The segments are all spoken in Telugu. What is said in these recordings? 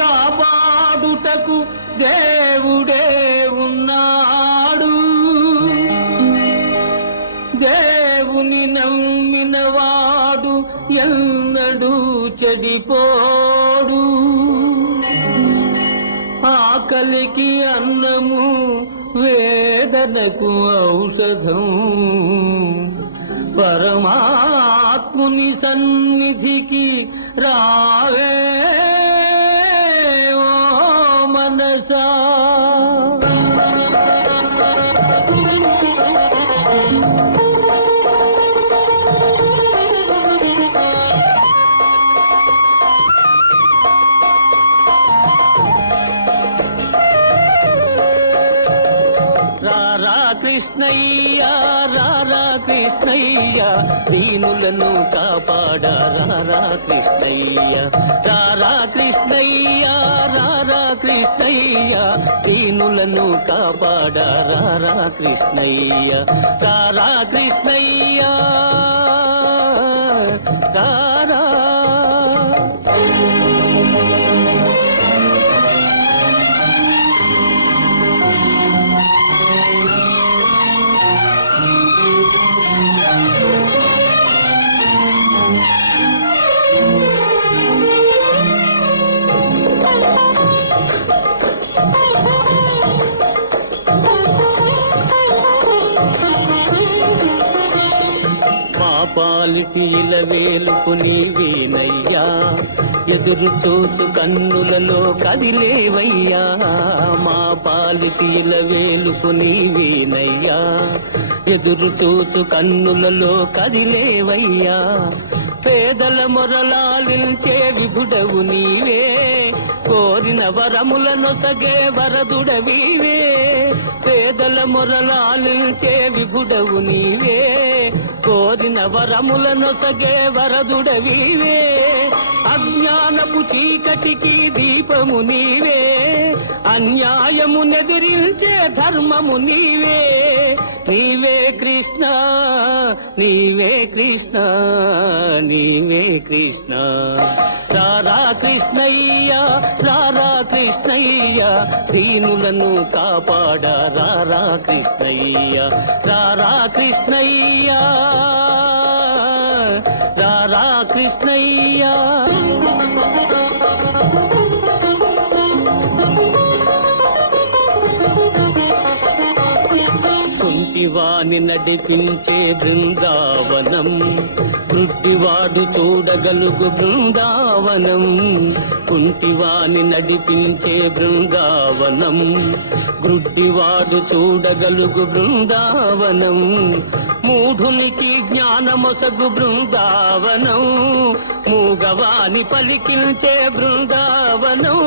కాపాడుటకు దేవుడే ఉన్నాడు. దేవుని నమ్మినవాడు ఎన్నడూ చెడిపోడు. ఆకలికి అన్నము, వేదనకు ఔషధం. పరమాత్ముని సన్నిధికి రావే ఓ మనసా. రారా కృష్ణయ్య, రారా కృష్ణయ్య, దీనులను కాపాడ రారా కృష్ణయ్య. రారా కృష్ణయ్య, రారా కృష్ణయ్య, దీనులను కాపాడ రారా కృష్ణయ్య. రారా కృష్ణయ్య రారా. పాలిటి ఇలవేలుకు నీవేనయ్యా, ఎదురు చూసు కన్నులలో కదిలేవయ్యా. మా పాలిటి ఇలవేలుకు నీవేనయ్యా, ఎదురు చూసు కన్నులలో కదిలేవయ్యా. పేదల మొరలాలించే విభుడవు నీవే, కోరిన వరములనొసగే వరదుడవీవే. పేదల మొరలాలించే విభుడవు నీవే, కోరిన వరములనొసగే వరదుడవీవే. అజ్ఞానపు చీకటికి దీపము నీవే, అన్యాయమునెదిరించే ధర్మము నీవే. నీవే కృష్ణ, నీవే కృష్ణ, నీవే కృష్ణ. రారా కృష్ణయ్య, రారా కృష్ణయ్య, దీనులను కాపాడ రారా కృష్ణయ్య. రారా కృష్ణయ్య, రారా కృష్ణయ్య. కుంటివాణి నడిపించే బృందావనం, వృద్ధివాడు చూడగలుగు బృందావనం. కుంటివాణి నడిపించే బృందావనం, వృద్ధివాడు చూడగలుగు బృందావనం. మూఢునికి జ్ఞానమొసగు బృందావనం, మూగవాని పలికించే బృందావనం.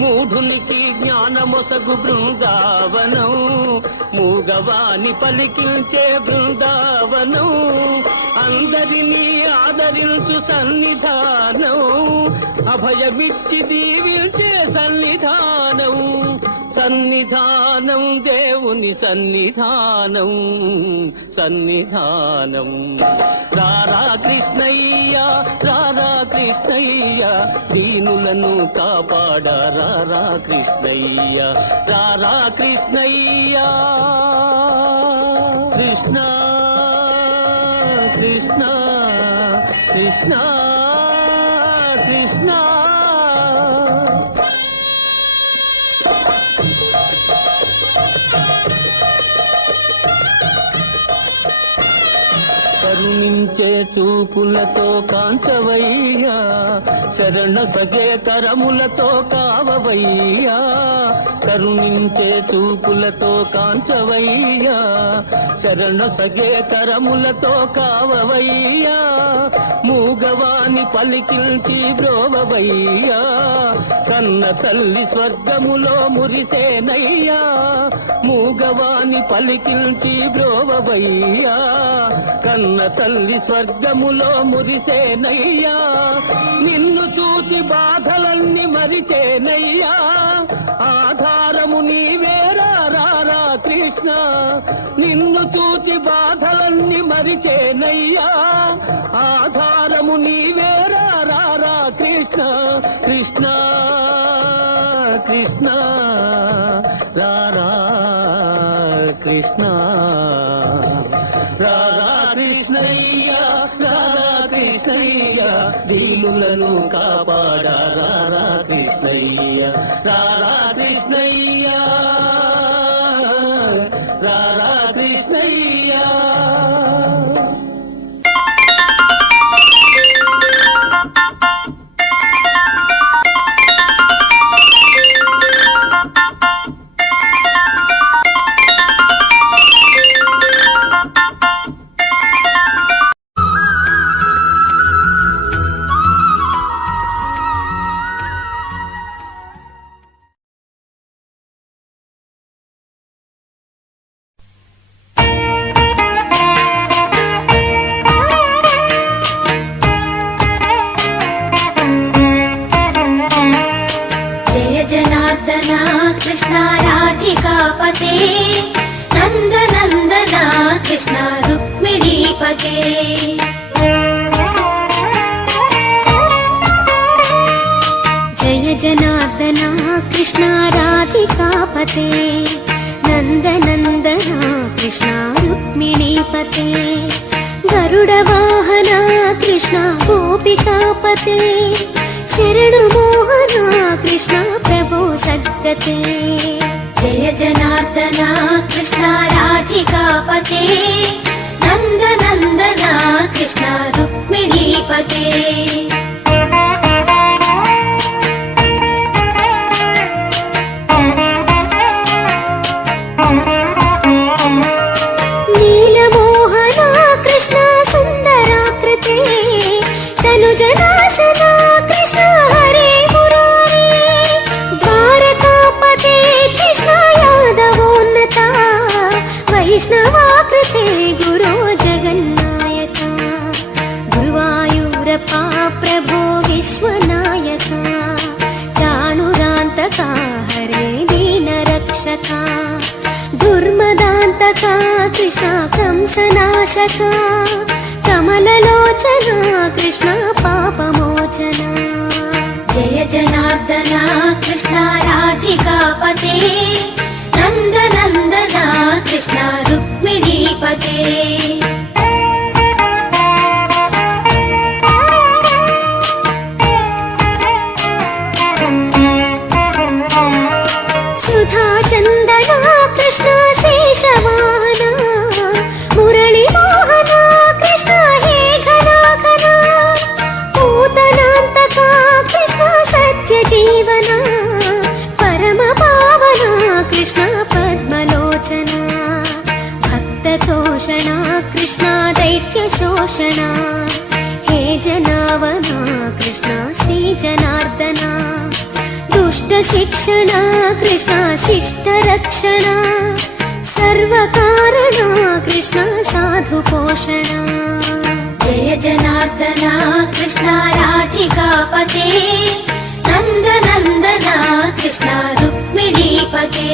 మూఢునికి జ్ఞానమొసగు బృందావనం, మూగవాని పలికించే బృందావనం. అందరినీ ఆదరించు సన్నిధానం, అభయమిచ్చి దీవించే సన్నిధానం. సన్నిధానం దేవుని సన్నిధానం, సన్నిధానం. రారా కృష్ణయ్య, రారా కృష్ణయ్య, దీనులను కాపాడ రారా కృష్ణయ్య. రారా కృష్ణయ్య. కృష్ణ కృష్ణ కృష్ణ కృష్ణ. కరుణించే చూపులతో కాంచవయ్యా, శరణ సగే కరములతో కావవయ్యా. కరుణించే చూపులతో కాంచవయ్యా, శరణ సగే కరములతో కావవయ్యా. మూగవాని పలికిల్చి బ్రోవవయ్యా, కన్న తల్లి స్వర్గములో మురిసేనయ్యా. మూగవాని పలికిల్చి బ్రోవవయ్యా, కన్న తల్లి స్వర్గములో మురిసేనయ్యా. నిన్ను చూసి బాధలన్నీ మరిచేనయ్యా, ఆధారము నీవేరా రారా కృష్ణ. నిన్ను చూసి బాధలన్నీ మరిచేనయ్యా, ఆధారము నీవేరా రారా కృష్ణ. కృష్ణ కృష్ణయ్య రారా కృష్ణయ్య దీనులను కాపాడా రారా కృష్ణయ్య రారా కృష్ణయ్య రారా కృష్ణయ్య. कृष्ण राधिकापते नंद नंदना कृष्ण रुक्मिणीपते जय जनार्दना कृष्ण राधिकापते नंद नंदना कृष्ण रुक्मिणीपते गरुड वाहना कृष्ण गोपिकापते शरणु मोहना कृष्ण प्रभो सद्गते जय जनार्दना कृष्ण राधिकापते नंद नंदना कृष्ण रुक्मिणीपते नीलमोहना कृष्ण सुंदराकृते तनुजनाशना कृष्ण हरे मुरारी द्वारकापते कृष्ण यादवोन्नता वैष्णवाकृते गुरो जगन्नायका गुरुवायूरप्पा प्रभो विश्वनायका चाणुरान्तका हरे दीनरक्षका दुर्मदान्तका कृष्ण कंसनाशका कमललोचना कृष्ण पापमोचना जय जनार्दना कृष्ण राधिकापते नंद नंदना कृष्ण रुक्मिणीपते सुधा चंदना कृष्ण शेषवाहना मुरली मोहना कृष्ण हे घना घना पूतनान्तका कृष्ण सत्य जीवना परम पावना कृष्ण पद्मलोचना भक्ततोषणा कृष्ण दैत्य शोषणा हे जनावना कृष्ण श्री जनार्दना दुष्ट शिक्षणा कृष्ण शिष्ट रक्षणा सर्वकारणा कृष्ण साधु पोषणा जय जनार्दना कृष्ण राधिकापते नंद नंदना कृष्ण रुक्मिणीपते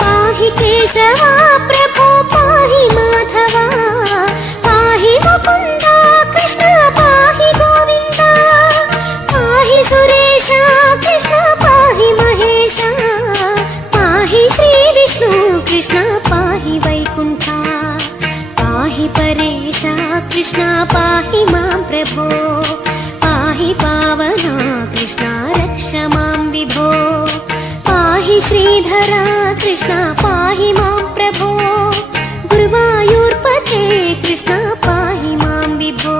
पाहि केशवा प्रभो पाहि माधवा पाहि मुकुन्दा कृष्ण पाहि गोविन्दा पाहि सुरेशा कृष्ण पाहि महेशा पाहि श्रीविष्णु कृष्ण पाहि वैकुण्ठा पाहि परेशा कृष्ण पाहि मां प्रभो पाहि पावना कृष्ण रक्ष मां विभो पाहि श्रीधरा कृष्ण पाहि मां प्रभो गुरुवायूर्पते कृष्ण पाहि मां विभो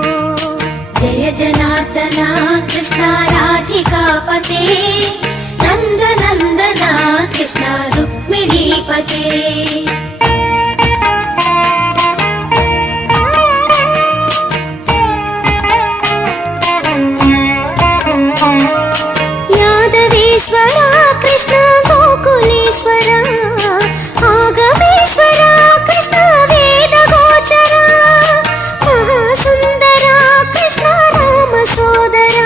जय जनार्दना कृष्ण राधिकापते नंद नंदना कृष्ण रुक्मिणीपते यादवेश्वरा कृष्ण गोकुलेश्वरा आगमेश्वरा कृष्ण वेदगोचरा महासुन्दरा कृष्ण रामसोदरा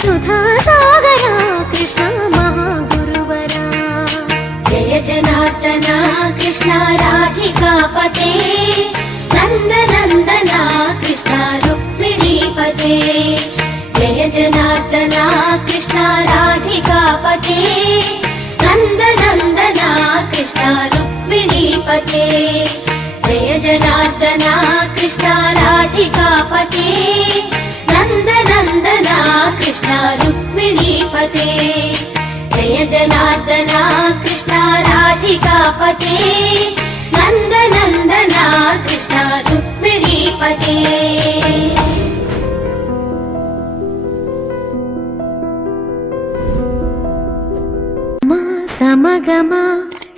सुधासागरा कृष्ण महागुरुवरा जय जनार्दना कृष्ण राधिकापते नंद नंदना कृष्ण रुक्मिणीपते जय जनार्दना कृष्ण राधिकापते राधिकापते नन्दनन्दना कृष्ण रुक्मिणीपते जय जनार्दना कृष्ण राधिकापते नन्दनन्दना कृष्ण रुक्मिणीपते जय जनार्दना कृष्ण राधिकापते नन्दनन्दना कृष्ण रुक्मिणीपते సమగమ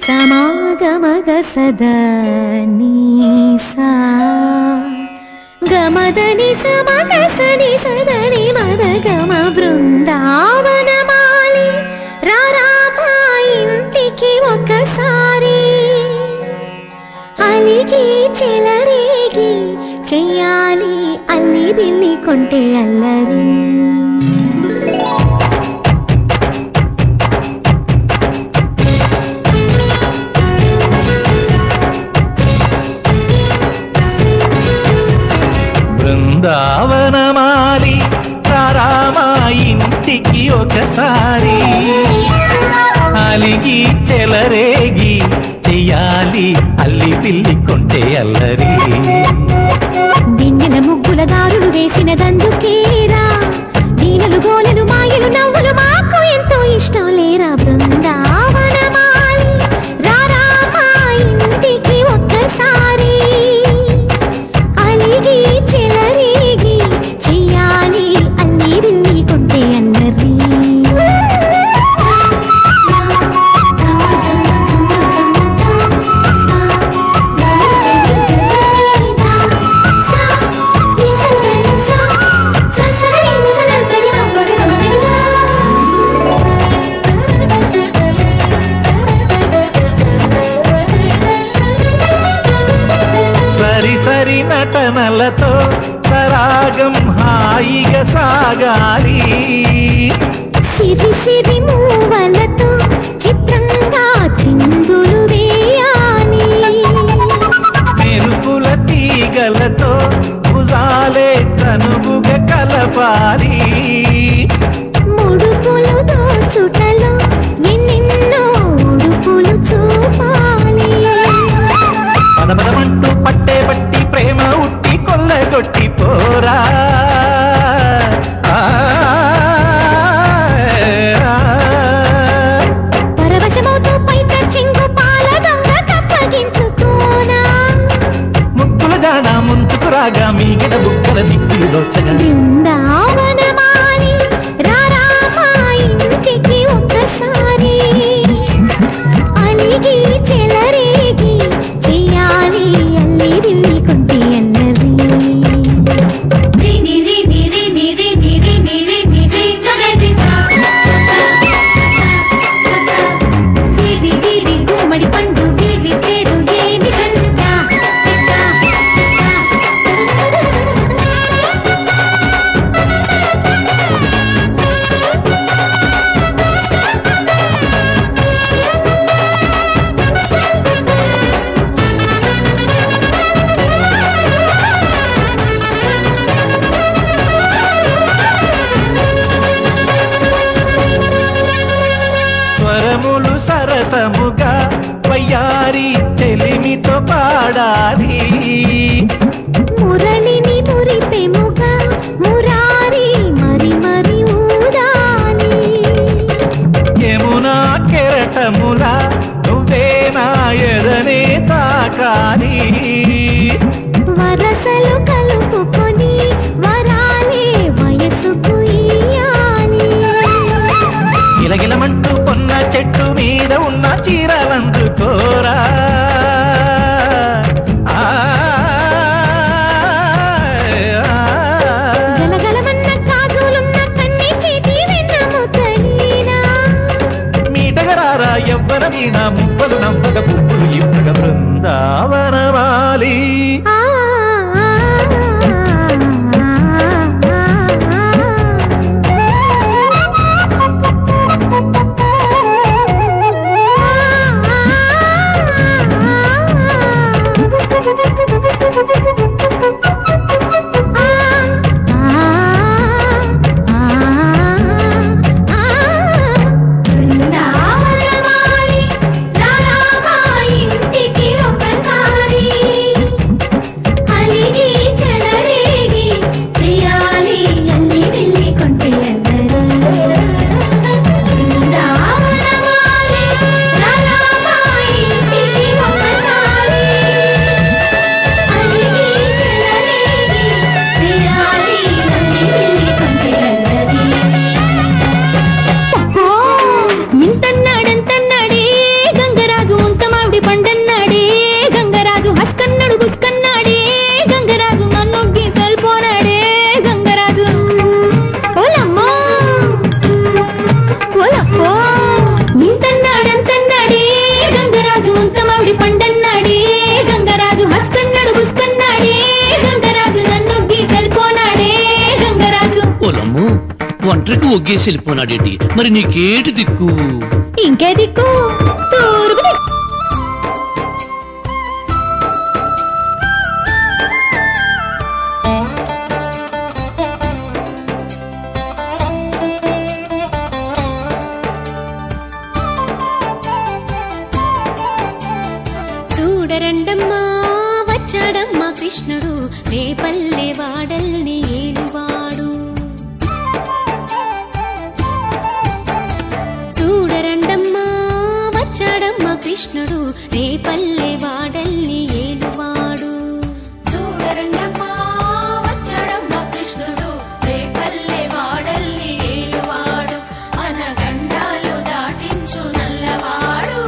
సమాగమగ సదనీసా గమదని సమగ సని సదని మదగమ బృందావనమాలి రారామా ఇంటికి ఒకసారి అలిగి చెలరేగి చెయ్యాలి అల్లి బిల్లి కొంటే అల్లరి బృందావనమాలి రారామా ఇంటికి ఒకసారి అలిగి చెలరేగి చెయ్యాలి అల్లి పిల్లి కొంటే అల్లరి దిన్నెల ముగ్గుల దారులు వేసిన దందుకేరా దీనలు గోలెలు మాయలు నవ్వులు మాకు ఎంతో ఇష్టం లేరా బృందావనమాలి రారామా ఇంటికి ఒక్కసారి అలిగి చెలరేగి చెయ్యాలి అల్లి బిల్లి కొంటే అన్నది సరి నటనలతో సరాగం హాయిగా సాగాలి సిరి సిరి మూవలతో చిత్రంగా చిందులు వేయాలి మెరుపుల తీగలతో భుజాలే చనువుగా కలపాలి ముడుపులు దోచుటలో ఎన్నెన్నో ఉడుపులు చూపాలి పదపదమంటూ పట్టే పట్టి ప్రేమ ఉట్టి కొల్లగొట్టి పోరా పరవశమవుతూ పైట చెంగు పాల దొంగ కప్పగించుకోనా ముక్కుల జాన ముందుకు రాగా మీగడ బుక్కల దిక్కులు దోచగా బృందావనమాలి రారామా ఇంటికి ఒక్కసారి అలిగి చెలరేగి చెయ్యాలి అల్లి బిల్లి కొంటే అన్నది గుమ్మడి పండు వీరి పేరు ఏమి కంట స్వరములు సరసముగా వయ్యారి చెలిమితో పాడాలి మురళిని మురిపెముగా మురారి మరి మరి ఊదాలి యమునా కెరటములా నువ్వే నా ఎదనే తాకాలి వరసలు కలుపుకొని వరాలే వయసుకు ఇయ్యాలి గిలగిలమంటూ పొన్న చెట్టు మీద ఉన్న చీరలందుకోరా గలగలమన్న గాజులున్న కన్ని చేతి వెన్నముకలీనా మీటగరారా ఎవ్వర మీనా ముప్పలు నవ్వక పువ్వులు ఇవ్వక బృందావనమాలి ఆ చివరికి ఒగ్గేసి వెళ్ళిపోనాడేంటి? మరి నీకేటి దిక్కు? ఇంకే దిక్కు తూర్పు దిక్కు. చూడరండమ్మా వచ్చాడమ్మా కృష్ణుడు రేపల్లె వాడల్ని ఏలువాడు. చూడరండమ్మా వచ్చాడమ్మా కృష్ణుడు రేపల్లె వాడల్ని ఏలువాడు. చూడరండమ్మా వచ్చాడమ్మా కృష్ణుడు రేపల్లె వాడల్ని ఏలువాడు. అనగండాలు దాటించు నల్లవాడు.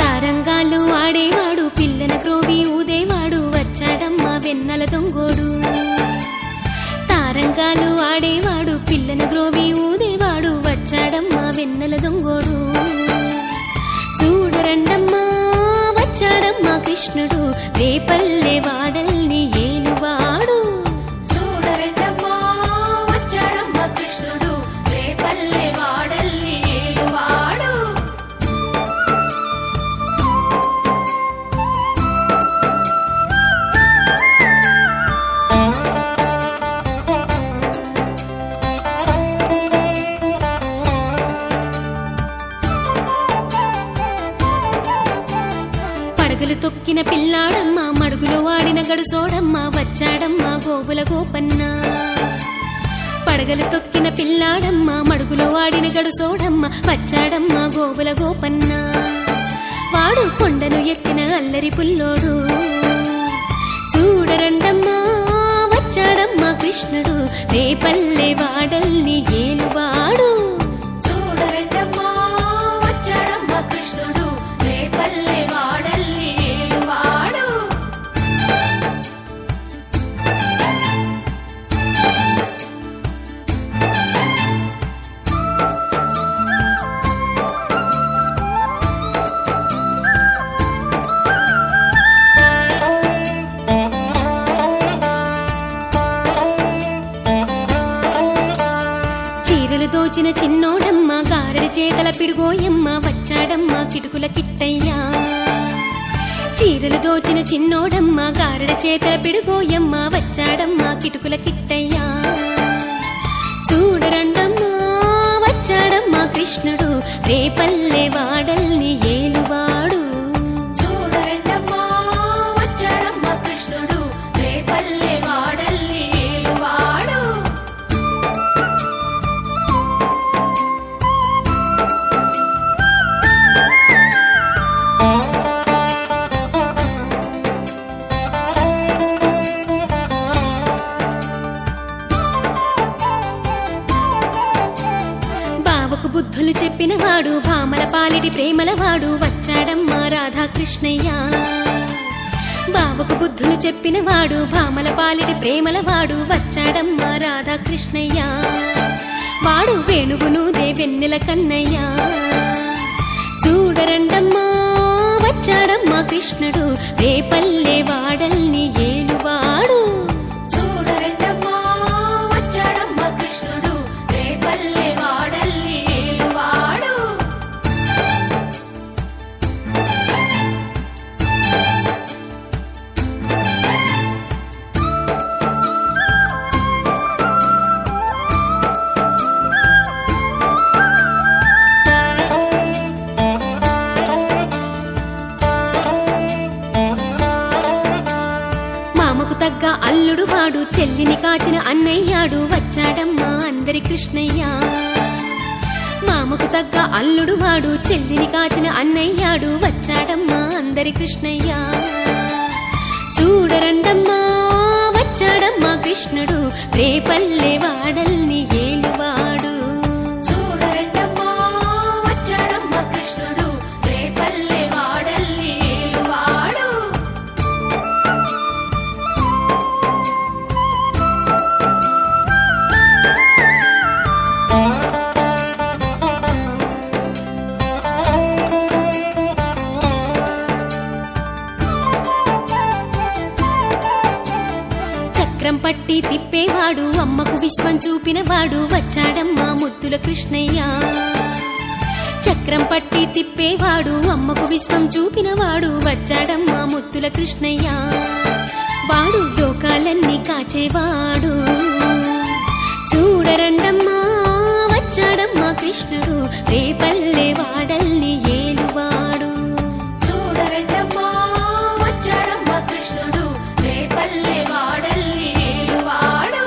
తారంగాలు ఆడేవాడు పిల్లన క్రోవి ఊదేవాడు వచ్చాడమ్మా వెన్నెల దొంగోడు. తారంగాలు ఆడేవాడు పిల్లన గ్రోవి ఊదేవాడు వచ్చాడమ్మా వెన్నెల దొంగోడు. చూడరండమ్మా వచ్చాడమ్మా కృష్ణుడు రేపల్లె వాడల్ని ఏలువాడు. చూడరండమ్మా వచ్చాడమ్మా కృష్ణుడు రేపల్లె వాడల్ని ఏలువాడు. పడగలు తొక్కిన పిల్లాడమ్మ మడుగులో వాడిన గడుసోడమ్మ వచ్చాడమ్మ గోవుల గోపన్న. పడగలు తొక్కిన పిల్లాడమ్మ మడుగులో వాడిన గడుసోడమ్మ వచ్చాడమ్మ గోవుల గోపన్న. వాడు కొండను ఎత్తిన అల్లరి పుల్లోడు. చూడరండమ్మా వచ్చాడమ్మా కృష్ణుడు రేపల్లె వాడల్ని ఏలువాడు. చూడరండమ్మా వచ్చాడమ్మా కృష్ణుడు రేపల్లె వాడల్ని ఏలువాడు. చీరలు దోచిన చిన్నోడమ్మ గారడి చేతల పిడుగోయమ్మ వచ్చాడమ్మ కిటుకుల కిట్టయ్యా. చీరలు దోచిన చిన్నోడమ్మ గారడి చేతల పిడుగోయమ్మ వచ్చాడమ్మ కిటుకుల కిట్టయ్యా. చూడరండమ్మా వచ్చాడమ్మా కృష్ణుడు రేపల్లె వాడల్ని ఏలువాడు. చూడరండమ్మా వచ్చాడమ్మా కృష్ణుడు రేపల్లె వాడల్ని ఏలువాడు. బావకు బుద్ధులు చెప్పినవాడు భామల పాలిటి ప్రేమలవాడు వచ్చాడమ్మా రాధాకృష్ణయ్య. బావకు బుద్ధులు చెప్పినవాడు భామల పాలిటి ప్రేమలవాడు వచ్చాడమ్మా రాధాకృష్ణయ్య. వాడు వేణువును వెన్నెల కన్నయ్య. చూడరండమ్మా వచ్చాడమ్మా కృష్ణుడు రేపల్లె వాడల్ని ఏలువాడు. చూడరండమ్మా వచ్చాడమ్మా కృష్ణుడు రేపల్లె వాడల్ని ఏలువాడు. మామకు తగ్గ అల్లుడు వాడు చెల్లిని కాచిన అన్నయ్యాడు వచ్చాడమ్మా అందరి కృష్ణయ్య. మామకు తగ్గ అల్లుడు వాడు చెల్లిని కాచిన అన్నయ్యాడు వచ్చాడమ్మా అందరి కృష్ణయ్య. చూడరండమ్మా వచ్చాడమ్మా కృష్ణుడు రేపల్లె వాడల్ని ఏలువాడు. చూడరండమ్మా వచ్చాడమ్మా కృష్ణుడు రేపల్లె వాడల్ని ఏలువాడు. పట్టి తిప్పేవాడు అమ్మకు విశ్వం చూపినవాడు వచ్చాడమ్మా ముద్దుల కృష్ణయ్య చక్రం పట్టి తిప్పేవాడు అమ్మకు విశ్వం చూపినవాడు వచ్చాడమ్మా ముద్దుల కృష్ణయ్య వాడు లోకాలన్నీ కాచేవాడు చూడరండమ్మా వచ్చాడమ్మా కృష్ణుడు రేపల్లె వాడల్ని ఏలువాడు చూడరండమ్మా వచ్చాడమ్మా కృష్ణుడు రేపల్లె వాడల్ని ఏలువాడు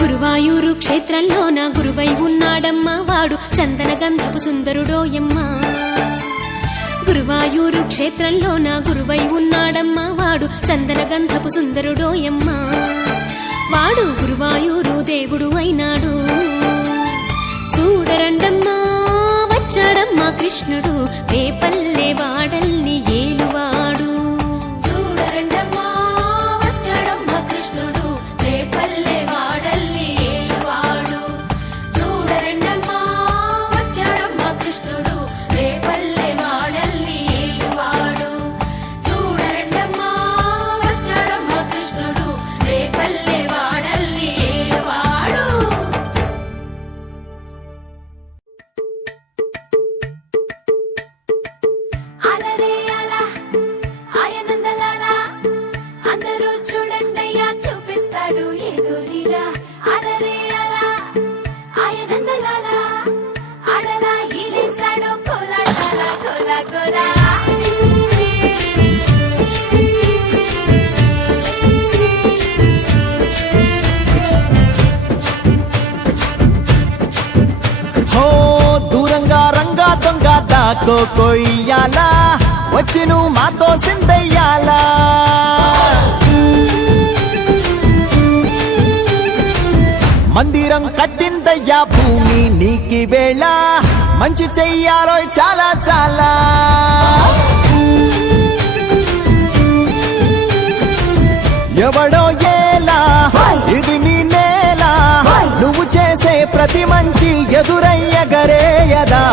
గురువాయూరు క్షేత్రంలోన గురువై ఉన్నాడమ్మా వాడు చందన గంధపు సుందరుడోయమ్మా గురువాయూరు క్షేత్రంలోన గురువై ఉన్నాడమ్మా వాడు చందన గంధపు సుందరుడోయమ్మా వాడు గురువాయూరు దేవుడు అయినాడు చూడరండమ్మా వచ్చాడమ్మా కృష్ణుడు రేపల్లె వాడల్ని ఏలువాడు చూడరండమ్మా వచ్చాడమ్మా కృష్ణుడు రేపల్లె వాడల్ని ఏలువాడు చూడరండమ్మా వచ్చాడమ్మా కృష్ణుడు రేపల్లె వాడల్ని ఏలువాడు చూడరండమ్మా వచ్చాడమ్మా కృష్ణుడు రేపల్లె వాడల్ని ఏలువాడు అలరే అలా ఆయనందలాలా అందరూ చూడండయ్యా చూపిస్తాడు ఏదో లీలా అలరే అలా ఆయనందలాలా ఆడలా ఈలేశాడు కోలాటాల కోలా కోలా హో దూరంగా రంగా దొంగ దాకో కొయ్యాలా వచ్చి నువ్వు మాతో సిందయ్యాలా మందిరం కట్టిందయ్యా భూమి నీకి వేళ మంచి చెయ్యాలో చాలా చాలా ఎవడో ఏలా ఇది నీ నేల నువ్వు చేసే ప్రతి మంచి ఎదురయ్యగరేయదా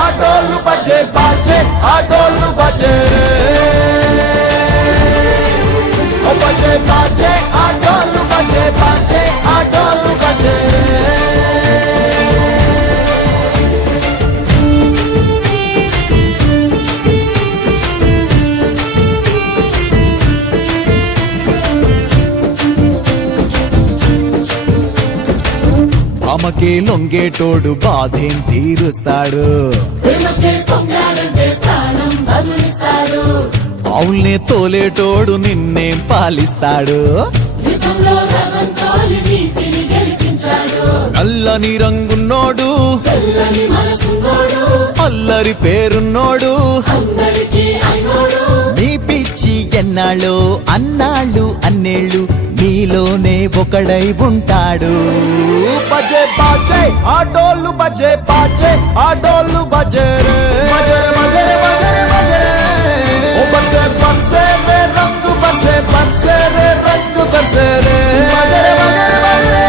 ఆటోళ్ళు బజే బాజే ఆటోళ్ళు బజే బజే బాజే ఆటోళ్ళు బజే బాజే ఆటోళ్ళు బజే అమ్మకే లొంగేటోడు బాధేం తీరుస్తాడు అవుల్నే తోలేటోడు నిన్నేం పాలిస్తాడు నల్లని రంగున్నోడు అల్లరి పేరున్నోడు నీ పిచ్చి ఎన్నాళ్ళు అన్నాళ్ళు అన్నేళ్ళు నీలోనే ఒకడై ఉంటాడు బజే బాజే ఆటోళ్ళు బజే బాజే ఆటోళ్ళు బజే రే బజరే బజరే బజరే బజరే ఓ బజే బజే రే రంగు బజే బజే రే రంగు బజే రే బజరే బజరే బజరే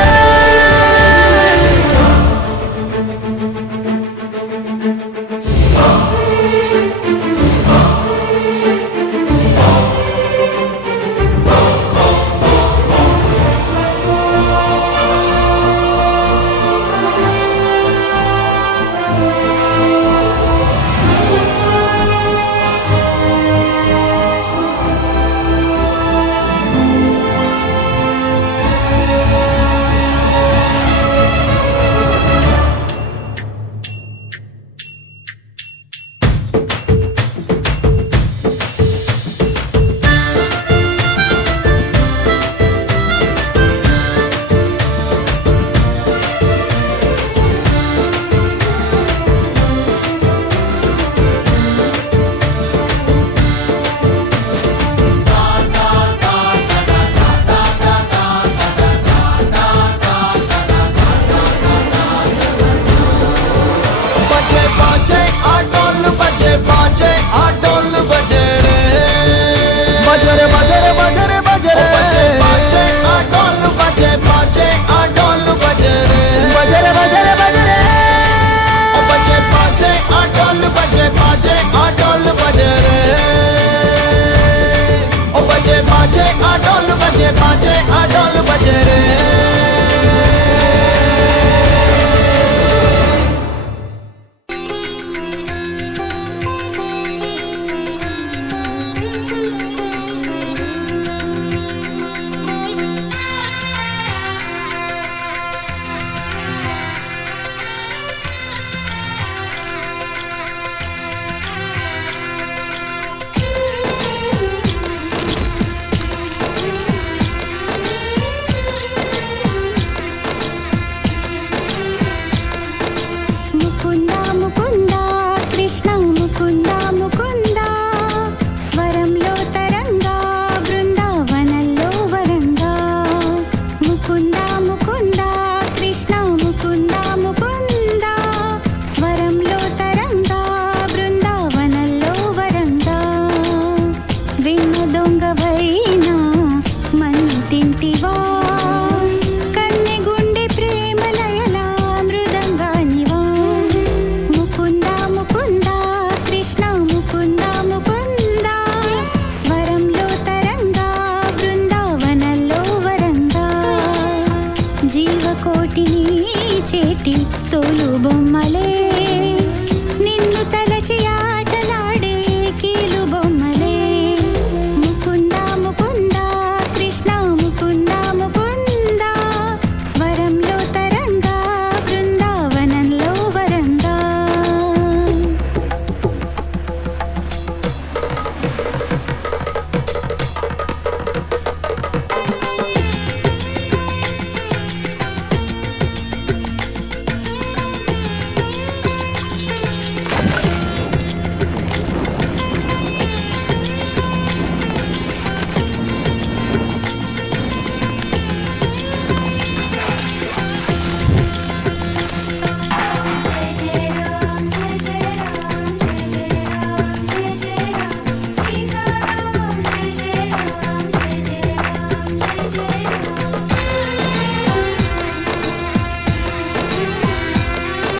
తోలు బొమ్మలే